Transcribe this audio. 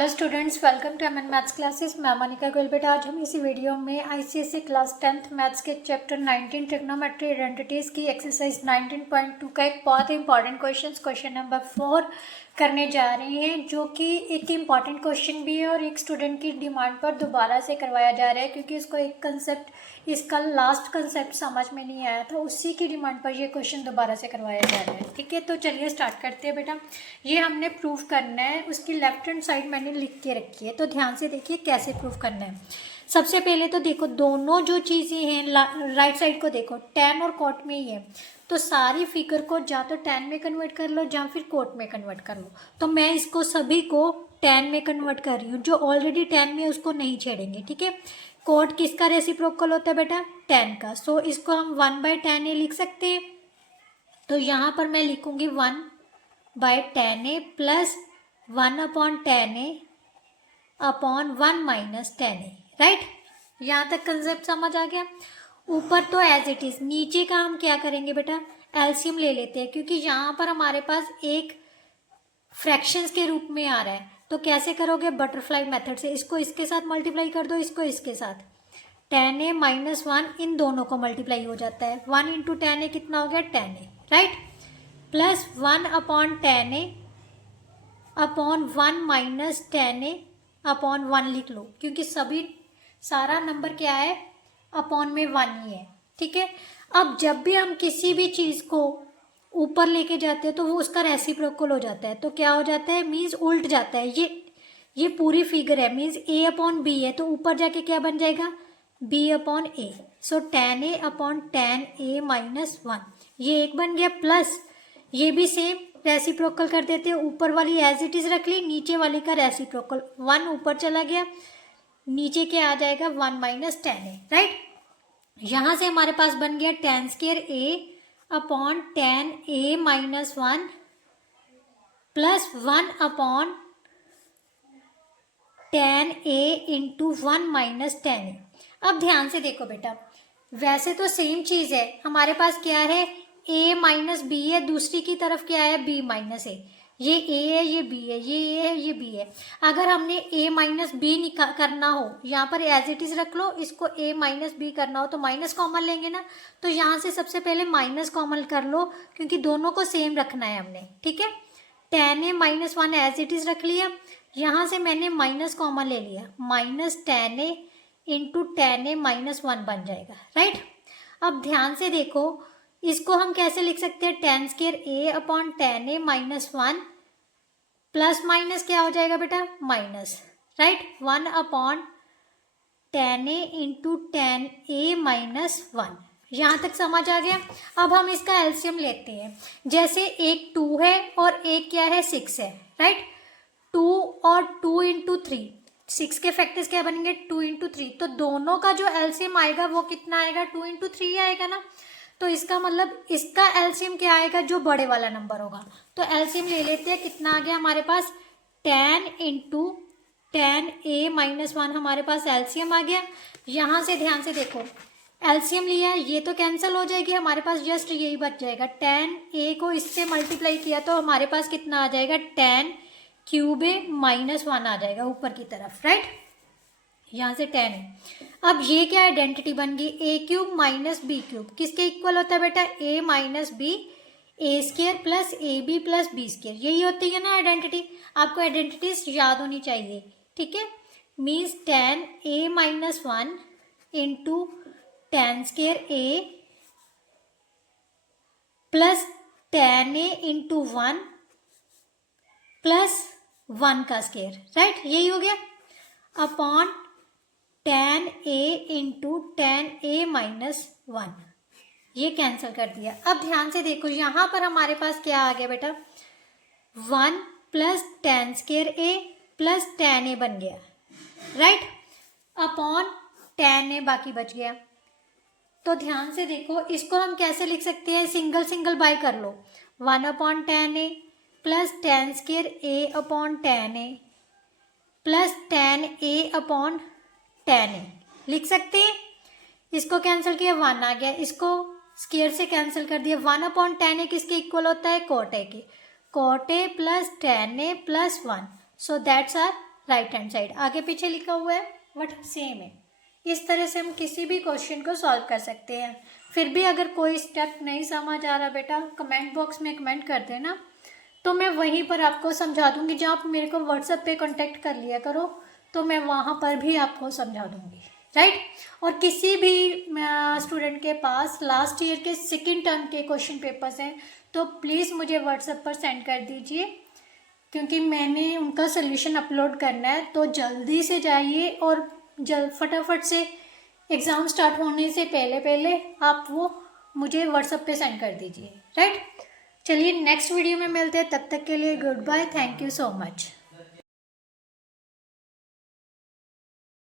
Hello students, welcome to MN maths classes. मैं मोनिका गोयल। बेटा आज हम इसी वीडियो में आईसीएसई क्लास 10th मैथ्स के चैप्टर 19 ट्रिग्नोमेट्री आइडेंटिटीज़ की एक्सरसाइज 19.2 का एक बहुत ही इंपॉर्टेंट क्वेश्चन नंबर 4 करने जा रहे हैं, जो कि एक इम्पॉर्टेंट क्वेश्चन भी है और एक स्टूडेंट की डिमांड पर दोबारा से करवाया जा रहा है, क्योंकि इसको एक कंसेप्ट इसका लास्ट कंसेप्ट समझ में नहीं आया था, उसी की डिमांड पर ये क्वेश्चन दोबारा से करवाया जा रहा है। ठीक है, तो चलिए स्टार्ट करते हैं बेटा। ये हमने प्रूफ करना है, उसकी लेफ्ट हैंड साइड मैंने लिख के रखी है, तो ध्यान से देखिए कैसे प्रूफ करना है। सबसे पहले तो देखो, दोनों जो चीज़ें हैं राइट साइड को देखो, tan और cot में ही है, तो सारी फिगर को या तो tan में कन्वर्ट कर लो या फिर cot में कन्वर्ट कर लो। तो मैं इसको सभी को tan में कन्वर्ट कर रही हूँ, जो ऑलरेडी tan में उसको नहीं छेड़ेंगे। ठीक है, cot किसका रेसिप्रोकल होता है बेटा? tan का। सो इसको हम 1/tan a लिख सकते हैं। तो यहाँ पर मैं लिखूंगी 1/tan a plus 1/tan a upon 1 - tan a। Right, यहाँ तक कंसेप्ट समझ आ गया। ऊपर तो एज इट इज, नीचे का हम क्या करेंगे बेटा? एलसीएम ले लेते हैं, क्योंकि यहाँ पर हमारे पास एक फ्रैक्शंस के रूप में आ रहा है। तो कैसे करोगे? बटरफ्लाई मेथड से। इसको इसके साथ मल्टीप्लाई कर दो, इसको इसके साथ। tan a - 1 इन दोनों को मल्टीप्लाई हो जाता है। 1 × tan a कितना हो गया? tan a। Right, plus 1/tan a upon 1 - tan a upon 1 लिख लो, क्योंकि सारा नंबर क्या है? अपॉन में 1 ही है। ठीक है, अब जब भी हम किसी भी चीज़ को ऊपर लेके जाते हैं तो वो उसका रेसिप्रोकल हो जाता है। तो क्या हो जाता है? मीन्स उल्ट जाता है। ये पूरी फिगर है, मीन्स a/b है, तो ऊपर जाके क्या बन जाएगा? b/a। So tan a upon tan a - 1 ये एक बन गया, प्लस ये भी सेम रेसिप्रोकल कर देते हैं। ऊपर वाली एज इट इज रख ली, नीचे वाली का रेसिप्रोकल 1 ऊपर चला गया, नीचे क्या आ जाएगा? 1 - tan a। राइट, यहाँ से हमारे पास बन गया tan² a upon tan a - 1 plus 1/tan a into 1 - tan a। अब ध्यान से देखो बेटा, वैसे तो सेम चीज़ है, हमारे पास क्या है? a - b है, दूसरी की तरफ क्या है? b - a। ये a है, ये b है, ये a है, ये b है। अगर हमने a - b करना हो, यहाँ पर एज इट इज रख लो, इसको a - b करना हो तो माइनस कॉमन लेंगे ना। तो यहाँ से सबसे पहले माइनस कॉमन कर लो, क्योंकि दोनों को सेम रखना है हमने। ठीक है, tan a - 1 as it is रख लिया, यहाँ से मैंने माइनस कॉमन ले लिया, -tan a into tan a - 1 बन जाएगा। राइट, अब ध्यान से देखो, इसको हम कैसे लिख सकते हैं? tan² a upon tan a - 1 plus minus क्या हो जाएगा बेटा? Minus. Right, 1/tan a into tan a - 1। यहाँ तक समझ आ गया। अब हम इसका एलसीएम लेते हैं। जैसे एक 2 है और एक क्या है? 6 है। राइट, 2 और 2 × 3, 6 के फैक्टर्स क्या बनेंगे? 2 × 3। तो दोनों का जो एलसीएम आएगा वो कितना आएगा? 2 × 3 आएगा ना। तो इसका मतलब इसका एलसीएम क्या आएगा? जो बड़े वाला नंबर होगा। तो एलसीएम ले लेते हैं, कितना आ गया हमारे पास? 10 × tan a - 1 हमारे पास एलसीएम आ गया। यहाँ से ध्यान से देखो, एलसीएम लिया, ये तो कैंसिल हो जाएगी, हमारे पास जस्ट यही बच जाएगा। tan a को इससे मल्टीप्लाई किया तो हमारे पास कितना आ जाएगा? tan³ a - 1 आ जाएगा ऊपर की तरफ। राइट, यहाँ से 10 है। अब ये क्या आइडेंटिटी बन गई? a³ - b³ किसके इक्वल होता है बेटा? a - b a² plus ab plus b²। यही होती है ना आइडेंटिटी। आपको आइडेंटिटीज याद होनी चाहिए। ठीक है, means tan a - 1 into tan² a plus tan a into 1 plus 1 का स्क्वायर। राइट, यही हो गया, upon tan a into tan a - 1। ये कैंसिल कर दिया। अब ध्यान से देखो, यहाँ पर हमारे पास क्या आ गया बेटा? 1 plus tan² a plus tan a बन गया। राइट, अपॉन tan a बाकी बच गया। तो ध्यान से देखो, इसको हम कैसे लिख सकते हैं? सिंगल सिंगल बाय कर लो। 1/tan a plus tan² a upon tan a plus tan a upon tan a लिख सकते हैं। इसको कैंसिल किया, 1 आ गया, इसको स्क्वायर से कैंसिल कर दिया। 1/tan a किसके इक्वल होता है? cot a के। cot a plus tan a plus 1। So that's are right hand side, आगे पीछे लिखा हुआ है बट सेम है। इस तरह से हम किसी भी क्वेश्चन को सॉल्व कर सकते हैं। फिर भी अगर कोई स्टेप नहीं समझ आ रहा बेटा, कमेंट बॉक्स में कमेंट कर देना, तो मैं वहीं पर आपको समझा दूंगी। जब आप मेरे को व्हाट्सएप पे कांटेक्ट कर लिया करो तो मैं वहाँ पर भी आपको समझा दूंगी, राइट। और किसी भी स्टूडेंट के पास लास्ट ईयर के सेकेंड टर्म के क्वेश्चन पेपर्स हैं तो प्लीज़ मुझे व्हाट्सएप पर सेंड कर दीजिए, क्योंकि मैंने उनका सोल्यूशन अपलोड करना है। तो जल्दी से जाइए और फटाफट से एग्ज़ाम स्टार्ट होने से पहले आप वो मुझे व्हाट्सएप पे सेंड कर दीजिए, राइट। चलिए नेक्स्ट वीडियो में मिलते हैं, तब तक के लिए goodbye, thank you so much.